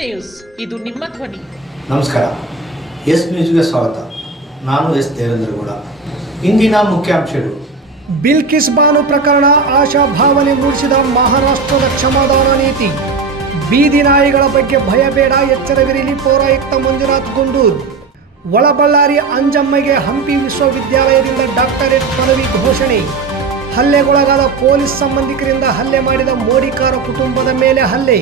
News, ಇದು ನಿಮ್ಮ ಧ್ವನಿ. ನಮಸ್ಕಾರ. ಎಸ್ ನ್ಯೂಸ್ಗೆ ಸ್ವಾಗತ. ನಾನು ಎಸ್ ದೇವೇಂದ್ರಗೌಡ. ಇಂದಿನ ಮುಖ್ಯಾಂಶಗಳು. ಬಿಲ್ಕಿಸ್ ಬಾನು ಪ್ರಕರಣ ಆಶಾಭಾವನೆ ಮೂಡಿಸಿದ ಮಹಾರಾಷ್ಟ್ರದ ಕ್ಷಮಾದಾನ ನೀತಿ. ಬೀದಿ ನಾಯಿಗಳ ಬಗ್ಗೆ ಭಯ ಬೇಡ, ಎಚ್ಚರವಿರಲಿ ಪೌರಾಯುಕ್ತ ಮಂಜುನಾಥ್ ಗುಂಡೂರ್. ಒಳಬಳ್ಳಾರಿ ಅಂಜಮ್ಮಗೆ ಹಂಪಿ ವಿಶ್ವವಿದ್ಯಾಲಯದಿಂದ ಡಾಕ್ಟರೇಟ್ ಪದವಿ ಘೋಷಣೆ. ಹಲ್ಲೆಗೊಳಗಾದ ಪೊಲೀಸ್ ಸಂಬಂಧಿಕರಿಂದ ಹಲ್ಲೆ ಮಾಡಿದ ಮೋಡಿಕಾರ ಕುಟುಂಬದ ಮೇಲೆ ಹಲ್ಲೆ.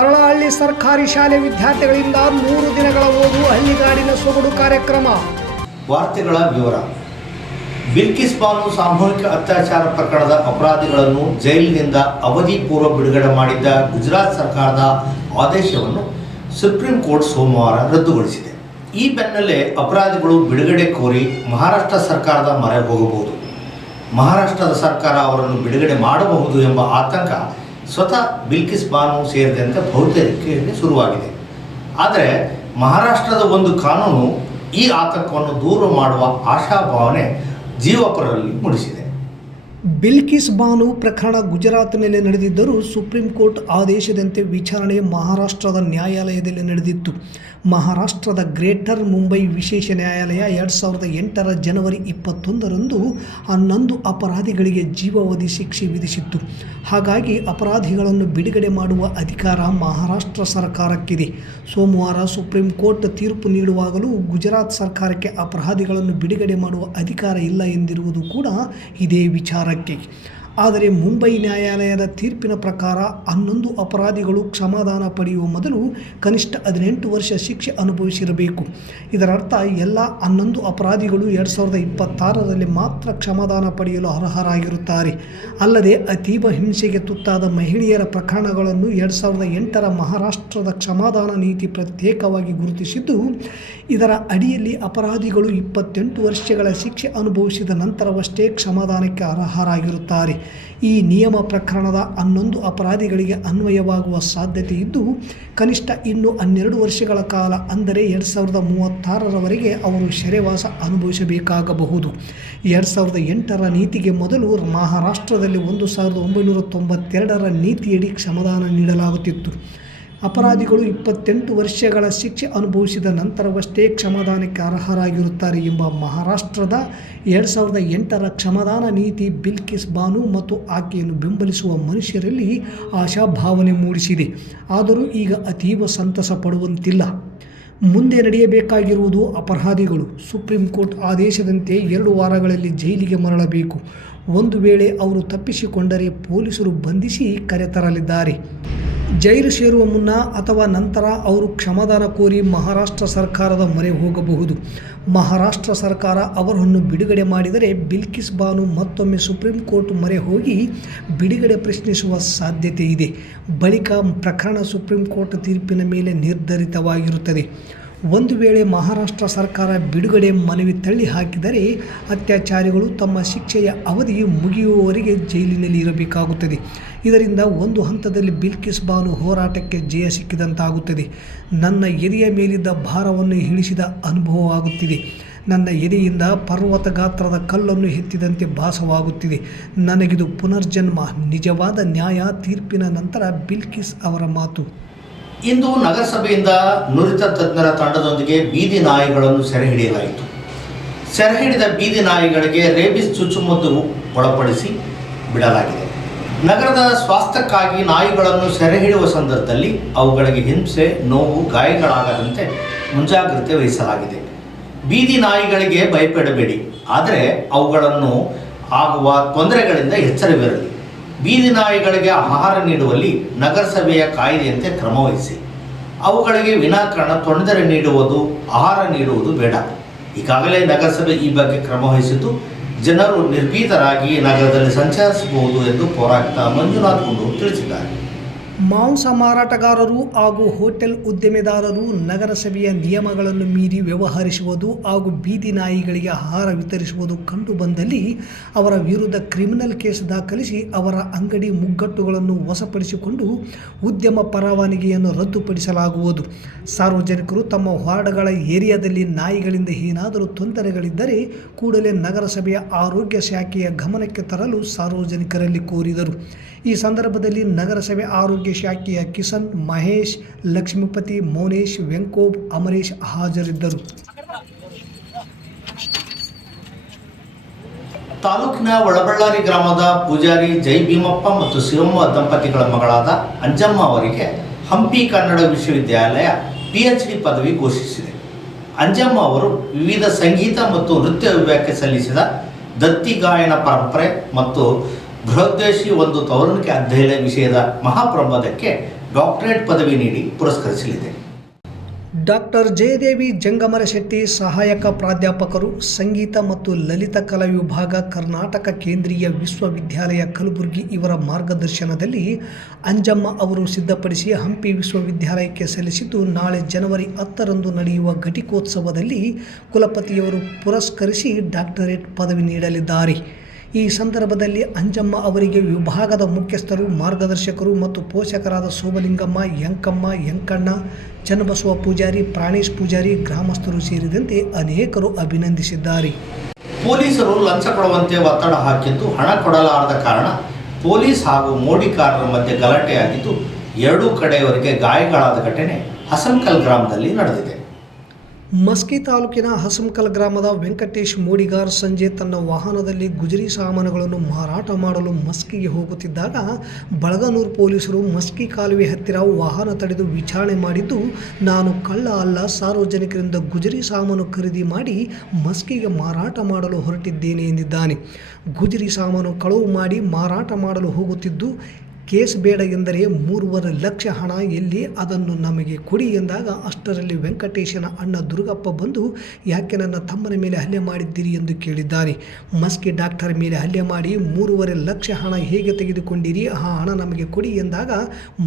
ಅರಳಹಳ್ಳಿ ಸರ್ಕಾರಿ ಶಾಲೆ ವಿದ್ಯಾರ್ಥಿಗಳಿಂದ 100 ದಿನಗಳ ಓದು ಹಳ್ಳಿಗಾಡಿನ ಸೊಗಡು ಕಾರ್ಯಕ್ರಮ. ವಾರ್ತೆಗಳ ವಿವರ. ಬಿಲ್ಕಿಸ್ ಬಾನು ಸಾಮೂಹಿಕ ಅತ್ಯಾಚಾರ ಪ್ರಕರಣದ ಅಪರಾಧಿಗಳನ್ನು ಜೈಲಿನಿಂದ ಅವಧಿ ಪೂರ್ವ ಬಿಡುಗಡೆ ಮಾಡಿದ್ದ ಗುಜರಾತ್ ಸರ್ಕಾರದ ಆದೇಶವನ್ನು ಸುಪ್ರೀಂ ಕೋರ್ಟ್ ಸೋಮವಾರ ರದ್ದುಗೊಳಿಸಿದೆ. ಈ ಬೆನ್ನಲ್ಲೇ ಅಪರಾಧಿಗಳು ಬಿಡುಗಡೆ ಕೋರಿ ಮಹಾರಾಷ್ಟ್ರ ಸರ್ಕಾರದ ಮೊರೆ ಹೋಗಬಹುದು. ಮಹಾರಾಷ್ಟ್ರದ ಸರ್ಕಾರ ಅವರನ್ನು ಬಿಡುಗಡೆ ಮಾಡಬಹುದು ಎಂಬ ಆತಂಕ ಸ್ವತಃ ಬಿಲ್ಕಿಸ್ ಬಾನು ಸೇರಿದಂತೆ ಬಹುತೇಕರಿಗೆ ಶುರುವಾಗಿದೆ. ಆದರೆ ಮಹಾರಾಷ್ಟ್ರದ ಒಂದು ಕಾನೂನು ಈ ಆತಂಕವನ್ನು ದೂರ ಮಾಡುವ ಆಶಾಭಾವನೆ ಜೀವಪರರಲ್ಲಿ ಮೂಡಿಸಿದೆ. ಬಿಲ್ಕಿಸ್ ಬಾನು ಪ್ರಕರಣ ಗುಜರಾತ್ನಲ್ಲಿ ನಡೆದಿದ್ದರೂ ಸುಪ್ರೀಂ ಕೋರ್ಟ್ ಆದೇಶದಂತೆ ವಿಚಾರಣೆ ಮಹಾರಾಷ್ಟ್ರದ ನ್ಯಾಯಾಲಯದಲ್ಲಿ ನಡೆದಿತ್ತು. ಮಹಾರಾಷ್ಟ್ರದ ಗ್ರೇಟರ್ ಮುಂಬೈ ವಿಶೇಷ ನ್ಯಾಯಾಲಯ 2008 ಜನವರಿ 21ರಂದು 11 ಅಪರಾಧಿಗಳಿಗೆ ಜೀವಾವಧಿ ಶಿಕ್ಷೆ ವಿಧಿಸಿತ್ತು. ಹಾಗಾಗಿ ಅಪರಾಧಿಗಳನ್ನು ಬಿಡುಗಡೆ ಮಾಡುವ ಅಧಿಕಾರ ಮಹಾರಾಷ್ಟ್ರ ಸರ್ಕಾರಕ್ಕಿದೆ. ಸೋಮವಾರ ಸುಪ್ರೀಂ ಕೋರ್ಟ್ ತೀರ್ಪು ನೀಡುವಾಗಲೂ ಗುಜರಾತ್ ಸರ್ಕಾರಕ್ಕೆ ಅಪರಾಧಿಗಳನ್ನು ಬಿಡುಗಡೆ ಮಾಡುವ ಅಧಿಕಾರ ಇಲ್ಲ ಎಂದಿರುವುದು ಕೂಡ ಇದೇ ವಿಚಾರಕ್ಕೆ. ಆದರೆ ಮುಂಬೈ ನ್ಯಾಯಾಲಯದ ತೀರ್ಪಿನ ಪ್ರಕಾರ 11 ಅಪರಾಧಿಗಳು ಕ್ಷಮಾದಾನ ಪಡೆಯುವ ಮೊದಲು ಕನಿಷ್ಠ 18 ವರ್ಷ ಶಿಕ್ಷೆ ಅನುಭವಿಸಿರಬೇಕು. ಇದರರ್ಥ ಎಲ್ಲ 11 ಅಪರಾಧಿಗಳು 2026ರಲ್ಲಿ ಮಾತ್ರ ಕ್ಷಮಾದಾನ ಪಡೆಯಲು ಅರ್ಹರಾಗಿರುತ್ತಾರೆ. ಅಲ್ಲದೆ ಅತೀವ ಹಿಂಸೆಗೆ ತುತ್ತಾದ ಮಹಿಳೆಯರ ಪ್ರಕರಣಗಳನ್ನು 2008ರ ಮಹಾರಾಷ್ಟ್ರದ ಕ್ಷಮಾದಾನ ನೀತಿ ಪ್ರತ್ಯೇಕವಾಗಿ ಗುರುತಿಸಿದ್ದು, ಇದರ ಅಡಿಯಲ್ಲಿ ಅಪರಾಧಿಗಳು 28 ವರ್ಷಗಳ ಶಿಕ್ಷೆ ಅನುಭವಿಸಿದ ನಂತರವಷ್ಟೇ ಕ್ಷಮಾದಾನಕ್ಕೆ ಅರ್ಹರಾಗಿರುತ್ತಾರೆ. ಈ ನಿಯಮ ಪ್ರಕರಣದ 11 ಅಪರಾಧಿಗಳಿಗೆ ಅನ್ವಯವಾಗುವ ಸಾಧ್ಯತೆ ಇದ್ದು, ಕನಿಷ್ಠ ಇನ್ನು 12 ವರ್ಷಗಳ ಕಾಲ ಅಂದರೆ 2036ರವರೆಗೆ ಅವರು ಸೆರೆವಾಸ ಅನುಭವಿಸಬೇಕಾಗಬಹುದು. 2008ರ ನೀತಿಗೆ ಮೊದಲು ಮಹಾರಾಷ್ಟ್ರದಲ್ಲಿ 1992ರ ನೀತಿಯಡಿ ಕ್ಷಮಾದಾನ ನೀಡಲಾಗುತ್ತಿತ್ತು. ಅಪರಾಧಿಗಳು 28 ವರ್ಷಗಳ ಶಿಕ್ಷೆ ಅನುಭವಿಸಿದ ನಂತರವಷ್ಟೇ ಕ್ಷಮಾದಾನಕ್ಕೆ ಅರ್ಹರಾಗಿರುತ್ತಾರೆ ಎಂಬ ಮಹಾರಾಷ್ಟ್ರದ 2008ರ ಕ್ಷಮಾದಾನ ನೀತಿ ಬಿಲ್ಕಿಸ್ ಬಾನು ಮತ್ತು ಆಕೆಯನ್ನು ಬೆಂಬಲಿಸುವ ಮನುಷ್ಯರಲ್ಲಿ ಆಶಾಭಾವನೆ ಮೂಡಿಸಿದೆ. ಆದರೂ ಈಗ ಅತೀವ ಸಂತಸ ಪಡುವಂತಿಲ್ಲ. ಮುಂದೆ ನಡೆಯಬೇಕಾಗಿರುವುದು ಅಪರಾಧಿಗಳು ಸುಪ್ರೀಂ ಕೋರ್ಟ್ ಆದೇಶದಂತೆ 2 ವಾರಗಳಲ್ಲಿ ಜೈಲಿಗೆ ಮರಳಬೇಕು. ಒಂದು ವೇಳೆ ಅವರು ತಪ್ಪಿಸಿಕೊಂಡರೆ ಪೊಲೀಸರು ಬಂಧಿಸಿ ಕರೆತರಲಿದ್ದಾರೆ. ಜೈಲು ಸೇರುವ ಮುನ್ನ ಅಥವಾ ನಂತರ ಅವರು ಕ್ಷಮಾದಾನ ಕೋರಿ ಮಹಾರಾಷ್ಟ್ರ ಸರ್ಕಾರದ ಮೊರೆ ಹೋಗಬಹುದು. ಮಹಾರಾಷ್ಟ್ರ ಸರ್ಕಾರ ಅವರನ್ನು ಬಿಡುಗಡೆ ಮಾಡಿದರೆ ಬಿಲ್ಕಿಸ್ ಬಾನು ಮತ್ತೊಮ್ಮೆ ಸುಪ್ರೀಂ ಕೋರ್ಟ್ ಮೊರೆ ಹೋಗಿ ಬಿಡುಗಡೆ ಪ್ರಶ್ನಿಸುವ ಸಾಧ್ಯತೆ ಇದೆ. ಬಳಿಕ ಪ್ರಕರಣ ಸುಪ್ರೀಂ ಕೋರ್ಟ್ ತೀರ್ಪಿನ ಮೇಲೆ ನಿರ್ಧರಿತವಾಗಿರುತ್ತದೆ. ಒಂದು ವೇಳೆ ಮಹಾರಾಷ್ಟ್ರ ಸರ್ಕಾರ ಬಿಡುಗಡೆ ಮನವಿ ತಳ್ಳಿ ಹಾಕಿದರೆ ಅತ್ಯಾಚಾರಿಗಳು ತಮ್ಮ ಶಿಕ್ಷೆಯ ಅವಧಿ ಮುಗಿಯುವವರೆಗೆ ಜೈಲಿನಲ್ಲಿ ಇರಬೇಕಾಗುತ್ತದೆ. ಇದರಿಂದ ಒಂದು ಹಂತದಲ್ಲಿ ಬಿಲ್ಕಿಸ್ ಬಾನು ಹೋರಾಟಕ್ಕೆ ಜಯ ಸಿಕ್ಕಿದಂತಾಗುತ್ತದೆ. ನನ್ನ ಎದೆಯ ಮೇಲಿದ್ದ ಭಾರವನ್ನು ಇಳಿಸಿದ ಅನುಭವವಾಗುತ್ತಿದೆ. ನನ್ನ ಎದೆಯಿಂದ ಪರ್ವತ ಗಾತ್ರದ ಕಲ್ಲನ್ನು ಎತ್ತಿದಂತೆ ಭಾಸವಾಗುತ್ತಿದೆ. ನನಗಿದು ಪುನರ್ಜನ್ಮ. ನಿಜವಾದ ನ್ಯಾಯ ತೀರ್ಪಿನ ನಂತರ ಬಿಲ್ಕಿಸ್ ಅವರ ಮಾತು. ಇಂದು ನಗರಸಭೆಯಿಂದ ನುರಿತ ತಜ್ಞರ ತಂಡದೊಂದಿಗೆ ಬೀದಿ ನಾಯಿಗಳನ್ನು ಸೆರೆ ಹಿಡಿಯಲಾಯಿತು. ಸೆರೆ ಹಿಡಿದ ಬೀದಿ ನಾಯಿಗಳಿಗೆ ರೇಬಿಸ್ ಚುಚ್ಚುಮದ್ದು ಒಳಪಡಿಸಿ ಬಿಡಲಾಗಿದೆ. ನಗರದ ಸ್ವಾಸ್ಥ್ಯಕ್ಕಾಗಿ ನಾಯಿಗಳನ್ನು ಸೆರೆ ಹಿಡಿಯುವ ಸಂದರ್ಭದಲ್ಲಿ ಅವುಗಳಿಗೆ ಹಿಂಸೆ, ನೋವು, ಗಾಯಗಳಾಗದಂತೆ ಮುಂಜಾಗ್ರತೆ ವಹಿಸಲಾಗಿದೆ. ಬೀದಿ ನಾಯಿಗಳಿಗೆ ಭಯಪಡಬೇಡಿ, ಆದರೆ ಅವುಗಳನ್ನು ಆಗುವ ತೊಂದರೆಗಳಿಂದ ಎಚ್ಚರವಿರಲಿ. ಬೀದಿ ನಾಯಿಗಳಿಗೆ ಆಹಾರ ನೀಡುವಲ್ಲಿ ನಗರಸಭೆಯ ಕಾಯ್ದೆಯಂತೆ ಕ್ರಮವಹಿಸಿ. ಅವುಗಳಿಗೆ ವಿನಾಕಾರಣ ತೊಂದರೆ ನೀಡುವುದು, ಆಹಾರ ನೀಡುವುದು ಬೇಡ. ಈಗಾಗಲೇ ನಗರಸಭೆ ಈ ಬಗ್ಗೆ ಕ್ರಮ ವಹಿಸಿದ್ದು, ಜನರು ನಿರ್ಭೀತರಾಗಿ ನಗರದಲ್ಲಿ ಸಂಚರಿಸಬಹುದು ಎಂದು ಪೌರಾಯುಕ್ತ ಮಂಜುನಾಥ್ ಗುಂಡೂರ್ ತಿಳಿಸಿದ್ದಾರೆ. ಮಾಂಸ ಮಾರಾಟಗಾರರು ಹಾಗೂ ಹೋಟೆಲ್ ಉದ್ಯಮೆದಾರರು ನಗರಸಭೆಯ ನಿಯಮಗಳನ್ನು ಮೀರಿ ವ್ಯವಹರಿಸುವುದು ಹಾಗೂ ಬೀದಿ ನಾಯಿಗಳಿಗೆ ಆಹಾರ ವಿತರಿಸುವುದು ಕಂಡುಬಂದಲ್ಲಿ ಅವರ ವಿರುದ್ಧ ಕ್ರಿಮಿನಲ್ ಕೇಸ್ ದಾಖಲಿಸಿ ಅವರ ಅಂಗಡಿ ಮುಗ್ಗಟ್ಟುಗಳನ್ನು ವಶಪಡಿಸಿಕೊಂಡು ಉದ್ಯಮ ಪರವಾನಗಿಯನ್ನು ರದ್ದುಪಡಿಸಲಾಗುವುದು. ಸಾರ್ವಜನಿಕರು ತಮ್ಮ ವಾರ್ಡ್ಗಳ ಏರಿಯಾದಲ್ಲಿ ನಾಯಿಗಳಿಂದ ಏನಾದರೂ ತೊಂದರೆಗಳಿದ್ದರೆ ಕೂಡಲೇ ನಗರಸಭೆಯ ಆರೋಗ್ಯ ಶಾಖೆಯ ಗಮನಕ್ಕೆ ತರಲು ಸಾರ್ವಜನಿಕರಲ್ಲಿ ಕೋರಿದರು. ಈ ಸಂದರ್ಭದಲ್ಲಿ ನಗರಸಭೆ ಆರೋಗ್ಯ ಆರೋಗ್ಯ ಶಾಖೆಯ ಕಿಸನ್, ಮಹೇಶ್, ಲಕ್ಷ್ಮೀಪತಿ, ಮೌನೇಶ್, ವೆಂಕೋಬ್, ಅಮರೇಶ್ ಹಾಜರಿದ್ದರು. ತಾಲೂಕಿನ ಒಳಬಳ್ಳಾರಿ ಗ್ರಾಮದ ಪೂಜಾರಿ ಜೈ ಭೀಮಪ್ಪ ಮತ್ತು ಶಿವಮ್ಮ ದಂಪತಿಗಳ ಮಗಳಾದ ಅಂಜಮ್ಮ ಅವರಿಗೆ ಹಂಪಿ ಕನ್ನಡ ವಿಶ್ವವಿದ್ಯಾಲಯ PhD ಪದವಿ ಘೋಷಿಸಿದೆ. ಅಂಜಮ್ಮ ಅವರು ವಿವಿಧ ಸಂಗೀತ ಮತ್ತು ನೃತ್ಯ ವಿಭಾಗಕ್ಕೆ ಸಲ್ಲಿಸಿದ ದತ್ತಿ ಗಾಯನ ಪರಂಪರೆ ಮತ್ತು ಬೃಹದ್ದೇಶಿ ಒಂದು ತವರಣಿಕೆ ಅಧ್ಯಯನ ವಿಷಯದ ಮಹಾಪ್ರಬಂಧಕ್ಕೆ ಡಾಕ್ಟರೇಟ್ ಪದವಿ ನೀಡಿ ಪುರಸ್ಕರಿಸಲಿದೆ. ಡಾಕ್ಟರ್ ಜಯದೇವಿ ಜಂಗಮರಶೆಟ್ಟಿ, ಸಹಾಯಕ ಪ್ರಾಧ್ಯಾಪಕರು, ಸಂಗೀತ ಮತ್ತು ಲಲಿತ ಕಲಾ ವಿಭಾಗ, ಕರ್ನಾಟಕ ಕೇಂದ್ರೀಯ ವಿಶ್ವವಿದ್ಯಾಲಯ ಕಲಬುರಗಿ ಇವರ ಮಾರ್ಗದರ್ಶನದಲ್ಲಿ ಅಂಜಮ್ಮ ಅವರು ಸಿದ್ಧಪಡಿಸಿ ಹಂಪಿ ವಿಶ್ವವಿದ್ಯಾಲಯಕ್ಕೆ ಸಲ್ಲಿಸಿದ್ದು, ನಾಳೆ ಜನವರಿ 10ರಂದು ನಡೆಯುವ ಘಟಿಕೋತ್ಸವದಲ್ಲಿ ಕುಲಪತಿಯವರು ಪುರಸ್ಕರಿಸಿ ಡಾಕ್ಟರೇಟ್ ಪದವಿ ನೀಡಲಿದ್ದಾರೆ. ಈ ಸಂದರ್ಭದಲ್ಲಿ ಅಂಜಮ್ಮ ಅವರಿಗೆ ವಿಭಾಗದ ಮುಖ್ಯಸ್ಥರು, ಮಾರ್ಗದರ್ಶಕರು ಮತ್ತು ಪೋಷಕರಾದ ಸೋಮಲಿಂಗಮ್ಮ, ಯಂಕಮ್ಮ, ಯಂಕಣ್ಣ, ಚನ್ನಬಸವ ಪೂಜಾರಿ, ಪ್ರಾಣೇಶ್ ಪೂಜಾರಿ, ಗ್ರಾಮಸ್ಥರು ಸೇರಿದಂತೆ ಅನೇಕರು ಅಭಿನಂದಿಸಿದ್ದಾರೆ. ಪೊಲೀಸರು ಲಂಚ ಕೊಡುವಂತೆ ಒತ್ತಡ ಹಾಕಿದ್ದು ಹಣ ಕೊಡಲಾರದ ಕಾರಣ ಪೊಲೀಸ್ ಹಾಗೂ ಮೋಡಿಕಾರರ ಮಧ್ಯೆ ಗಲಾಟೆಯಾಗಿದ್ದು, ಎರಡೂ ಕಡೆಯವರಿಗೆ ಗಾಯಗಳಾದ ಘಟನೆ ಹಸನ್ಕಲ್ ಗ್ರಾಮದಲ್ಲಿ ನಡೆದಿದೆ. ಮಸ್ಕಿ ತಾಲೂಕಿನ ಹಸನ್ಕಲ್ ಗ್ರಾಮದ ವೆಂಕಟೇಶ್ ಮೋಡಿಗಾರ್ ಸಂಜೆ ತನ್ನ ವಾಹನದಲ್ಲಿ ಗುಜರಿ ಸಾಮಾನುಗಳನ್ನು ಮಾರಾಟ ಮಾಡಲು ಮಸ್ಕಿಗೆ ಹೋಗುತ್ತಿದ್ದಾಗ ಬಳಗನೂರು ಪೊಲೀಸರು ಮಸ್ಕಿ ಕಾಲುವೆ ಹತ್ತಿರ ವಾಹನ ತಡೆದು ವಿಚಾರಣೆ ಮಾಡಿದ್ದು, ನಾನು ಕಳ್ಳ ಅಲ್ಲ, ಸಾರ್ವಜನಿಕರಿಂದ ಗುಜರಿ ಸಾಮಾನು ಖರೀದಿ ಮಾಡಿ ಮಸ್ಕಿಗೆ ಮಾರಾಟ ಮಾಡಲು ಹೊರಟಿದ್ದೇನೆ ಎಂದಿದ್ದಾನೆ. ಗುಜರಿ ಸಾಮಾನು ಕಳವು ಮಾಡಿ ಮಾರಾಟ ಮಾಡಲು ಹೋಗುತ್ತಿದ್ದು, ಕೇಸ್ ಬೇಡ ಎಂದರೆ 3.5 ಲಕ್ಷ ಹಣ ಎಲ್ಲಿ, ಅದನ್ನು ನಮಗೆ ಕೊಡಿ ಎಂದಾಗ ಅಷ್ಟರಲ್ಲಿ ವೆಂಕಟೇಶನ ಅಣ್ಣ ದುರ್ಗಪ್ಪ ಬಂದು, ಯಾಕೆ ನನ್ನ ತಮ್ಮನ ಮೇಲೆ ಹಲ್ಲೆ ಮಾಡಿದ್ದೀರಿ ಎಂದು ಕೇಳಿದ್ದಾರೆ. ಮಸ್ಕಿ ಡಾಕ್ಟರ್ ಮೇಲೆ ಹಲ್ಲೆ ಮಾಡಿ 3.5 ಲಕ್ಷ ಹಣ ಹೇಗೆ ತೆಗೆದುಕೊಂಡಿರಿ, ಆ ಹಣ ನಮಗೆ ಕೊಡಿ ಎಂದಾಗ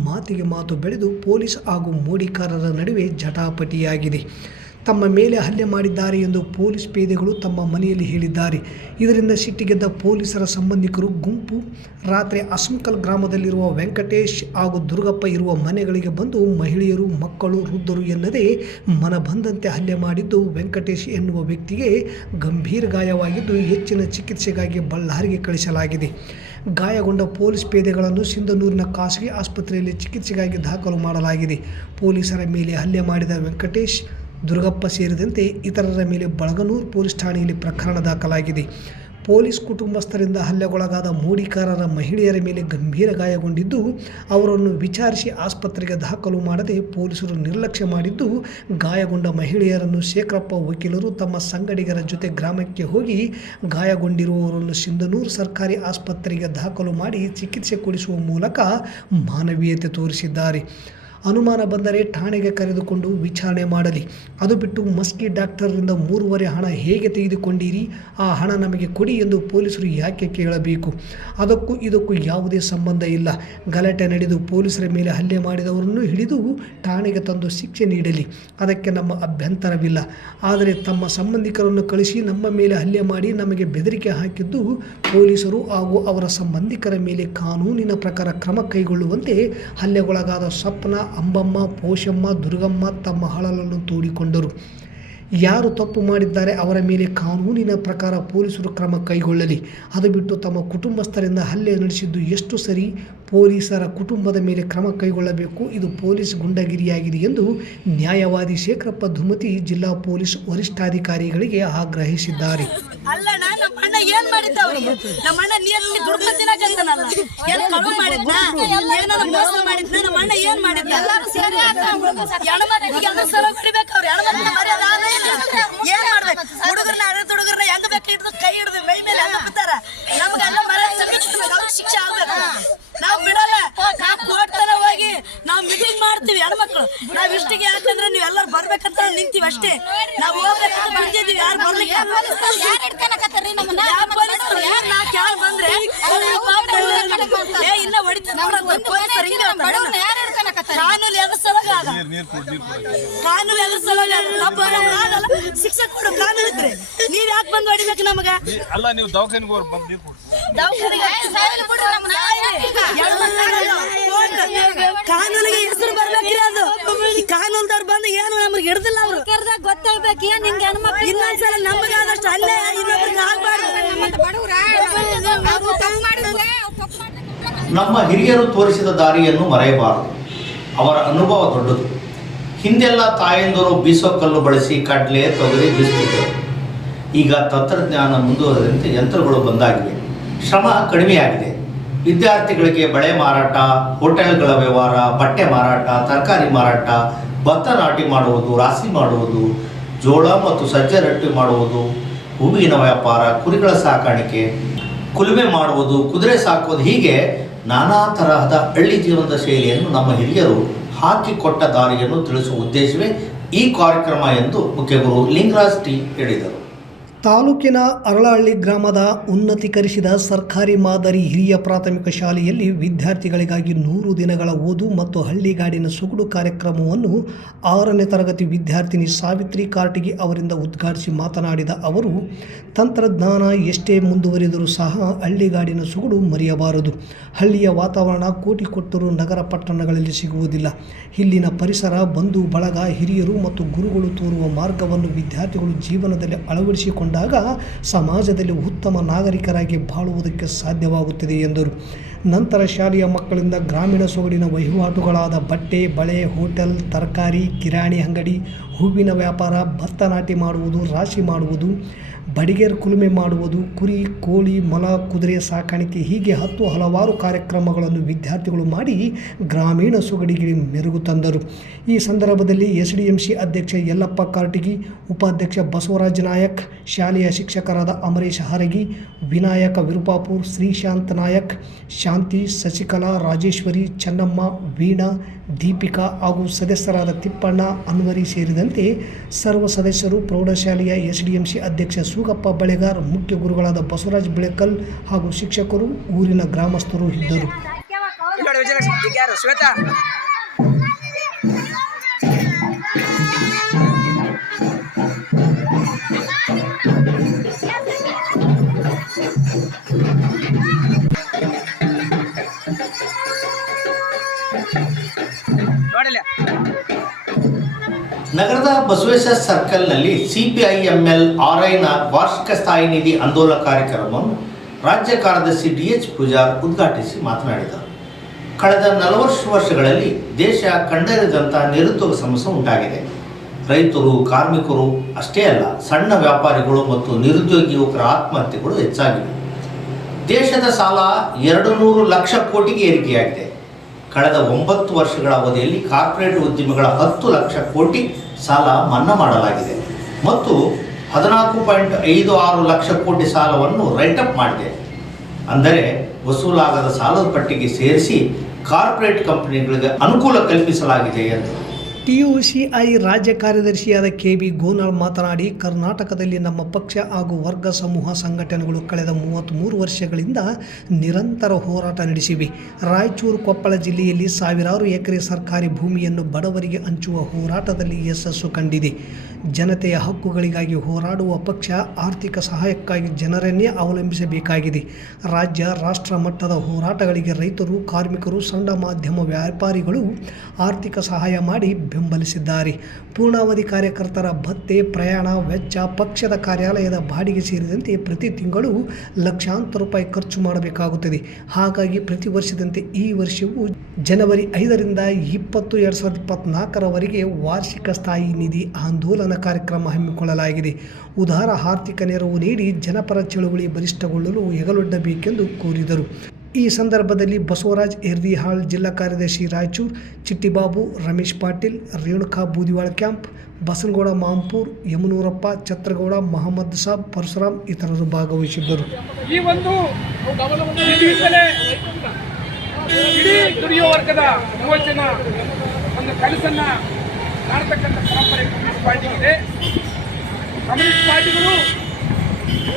ಮಾತಿಗೆ ಮಾತು ಬೆಳೆದು ಪೊಲೀಸ್ ಹಾಗೂ ಮೋಡಿಕಾರರ ನಡುವೆ ಜಟಾಪಟಿಯಾಗಿದೆ. ತಮ್ಮ ಮೇಲೆ ಹಲ್ಲೆ ಮಾಡಿದ್ದಾರೆ ಎಂದು ಪೊಲೀಸ್ ಪೇದೆಗಳು ತಮ್ಮ ಮನೆಯಲ್ಲಿ ಹೇಳಿದ್ದಾರೆ. ಇದರಿಂದ ಸಿಟ್ಟಿಗೆದ್ದ ಪೊಲೀಸರ ಸಂಬಂಧಿಕರು ಗುಂಪು ರಾತ್ರಿ ಹಸನ್ಕಲ್ ಗ್ರಾಮದಲ್ಲಿರುವ ವೆಂಕಟೇಶ್ ಹಾಗೂ ದುರ್ಗಪ್ಪ ಇರುವ ಮನೆಗಳಿಗೆ ಬಂದು ಮಹಿಳೆಯರು, ಮಕ್ಕಳು, ವೃದ್ಧರು ಎನ್ನದೇ ಮನಬಂದಂತೆ ಹಲ್ಲೆ ಮಾಡಿದ್ದು, ವೆಂಕಟೇಶ್ ಎನ್ನುವ ವ್ಯಕ್ತಿಗೆ ಗಂಭೀರ ಗಾಯವಾಗಿದ್ದು ಹೆಚ್ಚಿನ ಚಿಕಿತ್ಸೆಗಾಗಿ ಬಳ್ಳಾರಿಗೆ ಕಳಿಸಲಾಗಿದೆ. ಗಾಯಗೊಂಡ ಪೊಲೀಸ್ ಪೇದೆಗಳನ್ನು ಸಿಂಧನೂರಿನ ಖಾಸಗಿ ಆಸ್ಪತ್ರೆಯಲ್ಲಿ ಚಿಕಿತ್ಸೆಗಾಗಿ ದಾಖಲು ಮಾಡಲಾಗಿದೆ. ಪೊಲೀಸರ ಮೇಲೆ ಹಲ್ಲೆ ಮಾಡಿದ ವೆಂಕಟೇಶ್, ದುರ್ಗಪ್ಪ ಸೇರಿದಂತೆ ಇತರರ ಮೇಲೆ ಬಳಗನೂರು ಪೊಲೀಸ್ ಠಾಣೆಯಲ್ಲಿ ಪ್ರಕರಣ ದಾಖಲಾಗಿದೆ. ಪೊಲೀಸ್ ಕುಟುಂಬಸ್ಥರಿಂದ ಹಲ್ಲೆಗೊಳಗಾದ ಮೋಡಿಕಾರರ ಮಹಿಳೆಯರ ಮೇಲೆ ಗಂಭೀರ ಗಾಯಗೊಂಡಿದ್ದು, ಅವರನ್ನು ವಿಚಾರಿಸಿ ಆಸ್ಪತ್ರೆಗೆ ದಾಖಲು ಮಾಡದೆ ಪೊಲೀಸರು ನಿರ್ಲಕ್ಷ್ಯ ಮಾಡಿದ್ದು, ಗಾಯಗೊಂಡ ಮಹಿಳೆಯರನ್ನು ಶೇಖರಪ್ಪ ವಕೀಲರು ತಮ್ಮ ಸಂಗಡಿಗರ ಜೊತೆ ಗ್ರಾಮಕ್ಕೆ ಹೋಗಿ ಗಾಯಗೊಂಡಿರುವವರನ್ನು ಸಿಂಧನೂರು ಸರ್ಕಾರಿ ಆಸ್ಪತ್ರೆಗೆ ದಾಖಲು ಮಾಡಿ ಚಿಕಿತ್ಸೆ ಕೊಡಿಸುವ ಮೂಲಕ ಮಾನವೀಯತೆ ತೋರಿಸಿದ್ದಾರೆ. ಅನುಮಾನ ಬಂದರೆ ಠಾಣೆಗೆ ಕರೆದುಕೊಂಡು ವಿಚಾರಣೆ ಮಾಡಲಿ. ಅದು ಬಿಟ್ಟು ಮಸ್ಕಿ ಡಾಕ್ಟರ್ರಿಂದ 3.5 ಹಣ ಹೇಗೆ ತೆಗೆದುಕೊಂಡಿರಿ, ಆ ಹಣ ನಮಗೆ ಕೊಡಿ ಎಂದು ಪೊಲೀಸರು ಯಾಕೆ ಕೇಳಬೇಕು? ಅದಕ್ಕೂ ಇದಕ್ಕೂ ಯಾವುದೇ ಸಂಬಂಧ ಇಲ್ಲ. ಗಲಾಟೆ ನಡೆದು ಪೊಲೀಸರ ಮೇಲೆ ಹಲ್ಲೆ ಮಾಡಿದವರನ್ನು ಹಿಡಿದು ಠಾಣೆಗೆ ತಂದು ಶಿಕ್ಷೆ ನೀಡಲಿ, ಅದಕ್ಕೆ ನಮ್ಮ ಅಭ್ಯಂತರವಿಲ್ಲ. ಆದರೆ ತಮ್ಮ ಸಂಬಂಧಿಕರನ್ನು ಕಳಿಸಿ ನಮ್ಮ ಮೇಲೆ ಹಲ್ಲೆ ಮಾಡಿ ನಮಗೆ ಬೆದರಿಕೆ ಹಾಕಿದ್ದು, ಪೊಲೀಸರು ಹಾಗೂ ಅವರ ಸಂಬಂಧಿಕರ ಮೇಲೆ ಕಾನೂನಿನ ಪ್ರಕಾರ ಕ್ರಮ ಕೈಗೊಳ್ಳುವಂತೆ ಹಲ್ಲೆಗೊಳಗಾದ ಸ್ವಪ್ನ, ಅಂಬಮ್ಮ, ಪೋಷಮ್ಮ, ದುರ್ಗಮ್ಮ ತಮ್ಮ ಹಳಲನ್ನು ತೋಡಿಕೊಂಡರು. ಯಾರು ತಪ್ಪು ಮಾಡಿದ್ದಾರೆ ಅವರ ಮೇಲೆ ಕಾನೂನಿನ ಪ್ರಕಾರ ಪೊಲೀಸರು ಕ್ರಮ ಕೈಗೊಳ್ಳಲಿ. ಅದು ಬಿಟ್ಟು ತಮ್ಮ ಕುಟುಂಬಸ್ಥರಿಂದ ಹಲ್ಲೆ ನಡೆಸಿದ್ದು ಎಷ್ಟು ಸರಿ? ಪೊಲೀಸರ ಕುಟುಂಬದ ಮೇಲೆ ಕ್ರಮ ಕೈಗೊಳ್ಳಬೇಕು. ಇದು ಪೊಲೀಸ್ ಗುಂಡಾಗಿರಿಯಾಗಿದೆ ಎಂದು ನ್ಯಾಯವಾದಿ ಶೇಖರಪ್ಪ ಧುಮತಿ ಜಿಲ್ಲಾ ಪೊಲೀಸ್ ವರಿಷ್ಠಾಧಿಕಾರಿಗಳಿಗೆ ಆಗ್ರಹಿಸಿದ್ದಾರೆ. ಏನ್ ಮಾಡಿದ್ದ ಅವ್ರಿಗೆ? ನಮ್ಮ ಅಣ್ಣ ನೀರಲ್ಲಿ ದುಡ್ಡು ತಿನ್ನಕಂತಾನಲ್ಲ, ಎಲ್ಲ ಕಳು ಮಾಡಿದ್ನ, ಏನೋ ಮೋಸ ಮಾಡಿದ್ನ, ನಮ್ಮ ಅಣ್ಣ ಏನ್ ಮಾಡಿದ್ನ? ಎಲ್ಲರೂ ಸೇರಿ ಹೆಣ್ಮಕ್ಳಿಗೆ ಎಲ್ಲ ಸಲ ಹೊಡಿಬೇಕು. ಅವ್ರು ಹೆಣ್ಮಕ್ಳ ಮರ್ಯಾದ ಏನ್ ಮಾಡ್ಬೇಕು? ಹುಡುಗರನ್ನ ಹುಡುಗರನ್ನ ಹೆಂಗ್ ಬೇಕು ಹಿಡಿದು ಕೈ ಹಿಡಿದು ಮೈ ಮೇಲೆ ಹೆಂಗ ಬಿಡ್ತಾರ? ನಮ್ಗೆಲ್ಲ ಮರ್ಯಾದೆ ಶಿಕ್ಷೆ ಆಗ್ಬೇಕು. ನಾವ್ ಬಿಡಲ್ಲ, ನಾವ್ ಕೋರ್ಟ್ ತನ ಹೋಗಿ ನಾವ್ ಮೀಟಿಂಗ್ ಮಾಡ್ತೀವಿ. ಹೆಣ್ಮಕ್ಳು ನಾವ್ ಇಷ್ಟಿಗೆ ಯಾಕಂದ್ರೆ ನೀವ್ ಎಲ್ಲರೂ ಬರ್ಬೇಕಂತ ನಿಂತೀವಿ ಅಷ್ಟೇ. ನಾವ್ ಹೋಗ್ಬೇಕಂತ ಬಂದಿದ್ದೀವಿ. ಯಾರು ಬರ್ಲಿಕ್ಕೆ ಬಂದ್ರೆ ಇಲ್ಲ ಹೊಡಿತಾರೆ. ಕಾನೂನು ಎದುರಿಸಲಾಗ ಶಿಕ್ಷೆ ಕೊಡು. ಕಾನೂನು ಇದ್ರೆ ನೀವ್ ಯಾಕೆ ಬಂದು ಹೊಡಿಬೇಕು ನಮಗ? ಕಾನೂನಿಗೆ ಹೆಸರು ಬರ್ಬೇಕ್ರಿ. ಅದು ಕಾನೂನ್ದವ್ರು ಬಂದು ಏನು ನಮ್ಗೆ ಹಿಡ್ದಿಲ್ಲ. ಅವ್ರು ಗೊತ್ತಾಗ್ಬೇಕು ಏನ್ ನಿಂಗೆ ಹೆಣ್ಮಕ್ಳು ಇನ್ನೊಂದ್ಸಲ ನಮಗೆ ಆದಷ್ಟು ಅಲ್ಲೇ ಇನ್ನೊಬ್ರಿಗೆ ಆಗ್ಬಾರ್ದು. ನಮ್ಮ ಹಿರಿಯರು ತೋರಿಸಿದ ದಾರಿಯನ್ನು ಮರೆಯಬಾರದು. ಅವರ ಅನುಭವ ದೊಡ್ಡದು. ಹಿಂದೆಲ್ಲ ತಾಯಂದಿರು ಬೀಸೋ ಕಲ್ಲು ಬಳಸಿ ಕಡಲೆ ತೊಗರಿ ಬೀಸುತ್ತಿದ್ದರು. ಈಗ ತಂತ್ರಜ್ಞಾನ ಮುಂದುವರೆದಂತೆ ಯಂತ್ರಗಳು ಬಂದಾಗಿವೆ. ಶ್ರಮ ಕಡಿಮೆಯಾಗಿದೆ. ವಿದ್ಯಾರ್ಥಿಗಳಿಗೆ ಬಳೆ ಮಾರಾಟ, ಹೋಟೆಲ್ಗಳ ವ್ಯವಹಾರ, ಬಟ್ಟೆ ಮಾರಾಟ, ತರಕಾರಿ ಮಾರಾಟ, ಭತ್ತ ನಾಟಿ ಮಾಡುವುದು, ರಾಶಿ ಮಾಡುವುದು, ಜೋಳ ಮತ್ತು ಸಜ್ಜೆ ರೊಟ್ಟಿ ಮಾಡುವುದು, ಹೂವಿನ ವ್ಯಾಪಾರ, ಕುರಿಗಳ ಸಾಕಾಣಿಕೆ, ಕುಲುಮೆ ಮಾಡುವುದು, ಕುದುರೆ ಸಾಕುವುದು, ಹೀಗೆ ನಾನಾ ತರಹದ ಹಳ್ಳಿ ಜೀವನದ ಶೈಲಿಯನ್ನು ನಮ್ಮ ಹಿರಿಯರು ಹಾಕಿಕೊಟ್ಟ ದಾರಿಯನ್ನು ತಿಳಿಸುವ ಉದ್ದೇಶವೇ ಈ ಕಾರ್ಯಕ್ರಮ ಎಂದು ಮುಖ್ಯಗುರು ಲಿಂಗರಾಜ್ ಟಿ ಹೇಳಿದರು. ತಾಲೂಕಿನ ಅರಳಹಳ್ಳಿ ಗ್ರಾಮದ ಉನ್ನತೀಕರಿಸಿದ ಸರ್ಕಾರಿ ಮಾದರಿ ಹಿರಿಯ ಪ್ರಾಥಮಿಕ ಶಾಲೆಯಲ್ಲಿ ವಿದ್ಯಾರ್ಥಿಗಳಿಗಾಗಿ 100 ದಿನಗಳ ಓದು ಮತ್ತು ಹಳ್ಳಿಗಾಡಿನ ಸೊಗಡು ಕಾರ್ಯಕ್ರಮವನ್ನು 6ನೇ ತರಗತಿ ವಿದ್ಯಾರ್ಥಿನಿ ಸಾವಿತ್ರಿ ಕಾರ್ಟಿಗಿ ಅವರಿಂದ ಉದ್ಘಾಟಿಸಿ ಮಾತನಾಡಿದ ಅವರು, ತಂತ್ರಜ್ಞಾನ ಎಷ್ಟೇ ಮುಂದುವರಿದರೂ ಸಹ ಹಳ್ಳಿಗಾಡಿನ ಸೊಗಡು ಮರೆಯಬಾರದು. ಹಳ್ಳಿಯ ವಾತಾವರಣ ಕೋಟಿ ಕೊಟ್ಟರೂ ನಗರ ಪಟ್ಟಣಗಳಲ್ಲಿ ಸಿಗುವುದಿಲ್ಲ. ಇಲ್ಲಿನ ಪರಿಸರ, ಬಂಧು ಬಳಗ, ಹಿರಿಯರು ಮತ್ತು ಗುರುಗಳು ತೋರುವ ಮಾರ್ಗವನ್ನು ವಿದ್ಯಾರ್ಥಿಗಳು ಜೀವನದಲ್ಲಿ ಅಳವಡಿಸಿಕೊಂಡಾಗ ಸಮಾಜದಲ್ಲಿ ಉತ್ತಮ ನಾಗರಿಕರಾಗಿ ಬಾಳುವುದಕ್ಕೆ ಸಾಧ್ಯವಾಗುತ್ತದೆ ಎಂದರು. ನಂತರ ಶಾಲೆಯ ಮಕ್ಕಳಿಂದ ಗ್ರಾಮೀಣ ಸೊಗಡಿನ ವಹಿವಾಟುಗಳಾದ ಬಟ್ಟೆ, ಬಳೆ, ಹೋಟೆಲ್, ತರಕಾರಿ, ಕಿರಾಣಿ ಅಂಗಡಿ, ಹೂವಿನ ವ್ಯಾಪಾರ, ಭತ್ತ ನಾಟಿ ಮಾಡುವುದು, ರಾಶಿ ಮಾಡುವುದು, ಬಡಿಗೇರ್ ಕುಲುಮೆ ಮಾಡುವುದು, ಕುರಿ, ಕೋಳಿ, ಮೊಲ, ಕುದುರೆ ಸಾಕಾಣಿಕೆ, ಹೀಗೆ ಹಲವಾರು ಕಾರ್ಯಕ್ರಮಗಳನ್ನು ವಿದ್ಯಾರ್ಥಿಗಳು ಮಾಡಿ ಗ್ರಾಮೀಣ ಸೊಗಡಿಗೆ ಮೆರುಗು ತಂದರು. ಈ ಸಂದರ್ಭದಲ್ಲಿ SDMC ಅಧ್ಯಕ್ಷ ಯಲ್ಲಪ್ಪ ಕಾರ್ಟಿಗಿ, ಉಪಾಧ್ಯಕ್ಷ ಬಸವರಾಜ ನಾಯಕ್, ಶಾಲೆಯ ಶಿಕ್ಷಕರಾದ ಅಮರೇಶ್ ಹಾರಗಿ, ವಿನಾಯಕ ವಿರುಪಾಪುರ್, ಶ್ರೀಶಾಂತ್ ನಾಯಕ್, ಶಾಂತಿ, ಶಶಿಕಲಾ, ರಾಜೇಶ್ವರಿ, ಚೆನ್ನಮ್ಮ, ವೀಣಾ, ದೀಪಿಕಾ ಹಾಗೂ ಸದಸ್ಯರಾದ ತಿಪ್ಪಣ್ಣ, ಅನ್ವರಿ ಸೇರಿದಂತೆ ಸರ್ವ ಸದಸ್ಯರು, ಪ್ರೌಢಶಾಲೆಯ SDMC ಅಧ್ಯಕ್ಷ ಸೂಗಪ್ಪ ಬಳೆಗಾರ್, ಮುಖ್ಯ ಗುರುಗಳಾದ ಬಸವರಾಜ್ ಬೆಳಕಲ್ ಹಾಗೂ ಶಿಕ್ಷಕರು, ಊರಿನ ಗ್ರಾಮಸ್ಥರು ಇದ್ದರು. ನಗರದ ಬಸವೇಶ್ವರ ಸರ್ಕಲ್ನಲ್ಲಿ CPIML RIನ ವಾರ್ಷಿಕ ಸ್ಥಾಯಿ ನಿಧಿ ಆಂದೋಲನ ಕಾರ್ಯಕ್ರಮವನ್ನು ರಾಜ್ಯ ಕಾರ್ಯದರ್ಶಿ DH ಪೂಜಾರ್ ಉದ್ಘಾಟಿಸಿ ಮಾತನಾಡಿದರು. ಕಳೆದ 40 ವರ್ಷಗಳಲ್ಲಿ ದೇಶ ಕಂಡರಿದಂಥ ನಿರುದ್ಯೋಗ ಸಮಸ್ಯೆ ಉಂಟಾಗಿದೆ. ರೈತರು, ಕಾರ್ಮಿಕರು ಅಷ್ಟೇ ಅಲ್ಲ, ಸಣ್ಣ ವ್ಯಾಪಾರಿಗಳು ಮತ್ತು ನಿರುದ್ಯೋಗಿ ಯುವಕರ ಆತ್ಮಹತ್ಯೆಗಳು ಹೆಚ್ಚಾಗಿವೆ. ದೇಶದ ಸಾಲ 200 ಲಕ್ಷ ಕೋಟಿಗೆ ಏರಿಕೆಯಾಗಿದೆ. ಕಳೆದ 9 ವರ್ಷಗಳ ಅವಧಿಯಲ್ಲಿ ಕಾರ್ಪೊರೇಟ್ ಉದ್ಯಮಿಗಳ 10 ಲಕ್ಷ ಕೋಟಿ ಸಾಲ ಮನ್ನಾ ಮಾಡಲಾಗಿದೆ ಮತ್ತು 14.56 ಲಕ್ಷ ಕೋಟಿ ಸಾಲವನ್ನು ರೈಟಪ್ ಮಾಡಿದೆ. ಅಂದರೆ ವಸೂಲಾಗದ ಸಾಲದ ಪಟ್ಟಿಗೆ ಸೇರಿಸಿ ಕಾರ್ಪೊರೇಟ್ ಕಂಪನಿಗಳಿಗೆ ಅನುಕೂಲ ಕಲ್ಪಿಸಲಾಗಿದೆ ಎಂದರು. TUCI ರಾಜ್ಯ ಕಾರ್ಯದರ್ಶಿಯಾದ KB ಗೋನಾಳ್ ಮಾತನಾಡಿ, ಕರ್ನಾಟಕದಲ್ಲಿ ನಮ್ಮ ಪಕ್ಷ ಹಾಗೂ ವರ್ಗ ಸಮೂಹ ಸಂಘಟನೆಗಳು ಕಳೆದ 33 ವರ್ಷಗಳಿಂದ ನಿರಂತರ ಹೋರಾಟ ನಡೆಸಿವೆ. ರಾಯಚೂರು, ಕೊಪ್ಪಳ ಜಿಲ್ಲೆಯಲ್ಲಿ ಸಾವಿರಾರು ಎಕರೆ ಸರ್ಕಾರಿ ಭೂಮಿಯನ್ನು ಬಡವರಿಗೆ ಹಂಚುವ ಹೋರಾಟದಲ್ಲಿ ಯಶಸ್ಸು ಕಂಡಿದೆ. ಜನತೆಯ ಹಕ್ಕುಗಳಿಗಾಗಿ ಹೋರಾಡುವ ಪಕ್ಷ ಆರ್ಥಿಕ ಸಹಾಯಕ್ಕಾಗಿ ಜನರನ್ನೇ ಅವಲಂಬಿಸಬೇಕಾಗಿದೆ. ರಾಜ್ಯ, ರಾಷ್ಟ್ರ ಮಟ್ಟದ ಹೋರಾಟಗಳಿಗೆ ರೈತರು, ಕಾರ್ಮಿಕರು, ಸಣ್ಣ ಮಾಧ್ಯಮ ವ್ಯಾಪಾರಿಗಳು ಆರ್ಥಿಕ ಸಹಾಯ ಮಾಡಿ ಬೆಂಬಲಿಸಿದ್ದಾರೆ. ಪೂರ್ಣಾವಧಿ ಕಾರ್ಯಕರ್ತರ ಭತ್ಯೆ, ಪ್ರಯಾಣ ವೆಚ್ಚ, ಪಕ್ಷದ ಕಾರ್ಯಾಲಯದ ಬಾಡಿಗೆ ಸೇರಿದಂತೆ ಪ್ರತಿ ತಿಂಗಳು ಲಕ್ಷಾಂತರ ರೂಪಾಯಿ ಖರ್ಚು ಮಾಡಬೇಕಾಗುತ್ತದೆ. ಹಾಗಾಗಿ ಪ್ರತಿ ವರ್ಷದಂತೆ ಈ ವರ್ಷವೂ ಜನವರಿ 5ರಿಂದ 20, 2024ರವರೆಗೆ ವಾರ್ಷಿಕ ಸ್ಥಾಯಿ ನಿಧಿ ಆಂದೋಲನ ಕಾರ್ಯಕ್ರಮ ಹಮ್ಮಿಕೊಳ್ಳಲಾಗಿದೆ. ಉದಾರ ಆರ್ಥಿಕ ನೆರವು ನೀಡಿ ಜನಪರ ಚಳುವಳಿ ಬಲಿಷ್ಠಗೊಳ್ಳಲು ಹೆಗಲೊಡ್ಡಬೇಕೆಂದು ಕೋರಿದರು. ಈ ಸಂದರ್ಭದಲ್ಲಿ ಬಸವರಾಜ್ ಎರ್ದಿಹಾಳ್, ಜಿಲ್ಲಾ ಕಾರ್ಯದರ್ಶಿ ರಾಯಚೂರು, ಚಿಟ್ಟಿಬಾಬು, ರಮೇಶ್ ಪಾಟೀಲ್, ರೇಣುಕಾ ಬೂದಿವಾಳ ಕ್ಯಾಂಪ್, ಬಸನಗೌಡ ಮಾಂಪೂರ್, ಯಮನೂರಪ್ಪ, ಛತ್ರಗೌಡ, ಮಹಮ್ಮದ್ ಸಾಬ್, ಪರಶುರಾಮ್ ಇತರರು ಭಾಗವಹಿಸಿದ್ದರು. ಈ ಒಂದು ಇಡೀ ದುಡಿಯುವ ವರ್ಗದ ಯುವಜನ ಒಂದು ಕನಸನ್ನ ಕಾಣತಕ್ಕಂಥ ಪರಂಪರೆ ಕಮ್ಯುನಿಸ್ಟ್ ಪಾರ್ಟಿಗಿದೆ. ಕಮ್ಯುನಿಸ್ಟ್ ಪಾರ್ಟಿಗಳು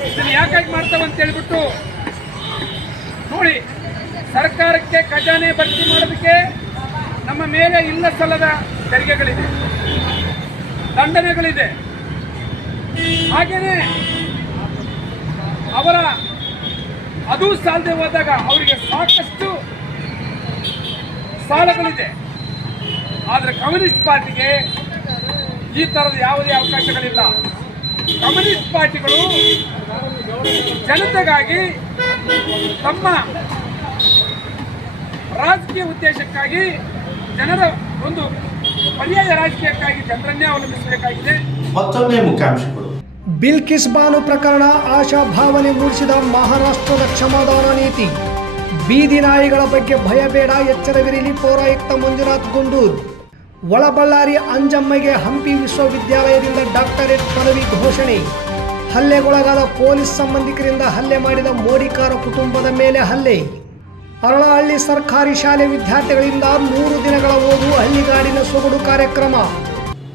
ಇದನ್ನು ಯಾಕಾಗಿ ಮಾಡ್ತವೆ ಅಂತ ಹೇಳ್ಬಿಟ್ಟು ನೋಡಿ, ಸರ್ಕಾರಕ್ಕೆ ಖಜಾನೆ ಭರ್ತಿ ಮಾಡೋದಕ್ಕೆ ನಮ್ಮ ಮೇಲೆ ಇಲ್ಲ ಸಲ್ಲದ ತೆರಿಗೆಗಳಿದೆ, ದಂಡನೆಗಳಿದೆ. ಹಾಗೆಯೇ ಅವರ ಅದು ಸಾಲದೆ ಹೋದಾಗ ಅವರಿಗೆ ಸಾಕಷ್ಟು ಸಾಲಗಳಿದೆ. ಆದರೆ ಕಮ್ಯುನಿಸ್ಟ್ ಪಾರ್ಟಿಗೆ ಈ ಥರದ ಯಾವುದೇ ಅವಕಾಶಗಳಿಲ್ಲ. ಕಮ್ಯುನಿಸ್ಟ್ ಪಾರ್ಟಿಗಳು ಜನತೆಗಾಗಿ ತಮ್ಮ ರಾಜಕೀಯ ಉದ್ದೇಶಕ್ಕಾಗಿ ಜನರ ಒಂದು ಪರ್ಯಾಯ ರಾಜಕೀಯಕ್ಕಾಗಿ ಜನರನ್ನೇ ಅವಲಂಬಿಸಬೇಕಾಗಿದೆ. ಮತ್ತೊಮ್ಮೆ ಮುಖ್ಯಾಂಶಗಳು. ಬಿಲ್ಕಿಸ್ ಬಾನು ಪ್ರಕರಣ ಆಶಾಭಾವನೆ ಮೂಡಿಸಿದ ಮಹಾರಾಷ್ಟ್ರದ ಕ್ಷಮಾದಾನ ನೀತಿ. ಬೀದಿ ನಾಯಿಗಳ ಬಗ್ಗೆ ಭಯ ಬೇಡ, ಎಚ್ಚರವಿರಲಿ ಪೌರಾಯುಕ್ತ ಮಂಜುನಾಥ್ ಗುಂಡೂರ್. ಒಳಬಳ್ಳಾರಿ ಅಂಜಮ್ಮಗೆ ಹಂಪಿ ವಿಶ್ವವಿದ್ಯಾಲಯದಿಂದ ಡಾಕ್ಟರೇಟ್ ಪದವಿ ಘೋಷಣೆ. ಹಲ್ಲೆಗೊಳಗಾದ ಪೊಲೀಸ್ ಸಂಬಂಧಿಕರಿಂದ ಹಲ್ಲೆ ಮಾಡಿದ ಮೋಡಿಕಾರ ಕುಟುಂಬದ ಮೇಲೆ ಹಲ್ಲೆ. ಅರಳಹಳ್ಳಿ ಸರ್ಕಾರಿ ಶಾಲೆ ವಿದ್ಯಾರ್ಥಿಗಳಿಂದ 3 ದಿನಗಳ ಓದು ಹಳ್ಳಿಗಾಡಿನ ಸೊಗಡು ಕಾರ್ಯಕ್ರಮ.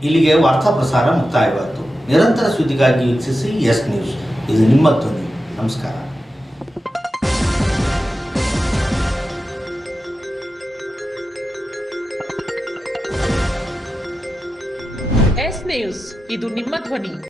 ಇಲ್ಲಿಗೆ ವಾರ್ತಾ ಪ್ರಸಾರ ಮುಕ್ತಾಯವಾಯಿತು. ನಿರಂತರ ಸುದ್ದಿಗಾಗಿ ವೀಕ್ಷಿಸಿ ಎಸ್ ನ್ಯೂಸ್. ಇದು ನಿಮ್ಮ ಧ್ವನಿ. ನಮಸ್ಕಾರ. ಎಸ್ ನ್ಯೂಸ್, ಇದು ನಿಮ್ಮ ಧ್ವನಿ.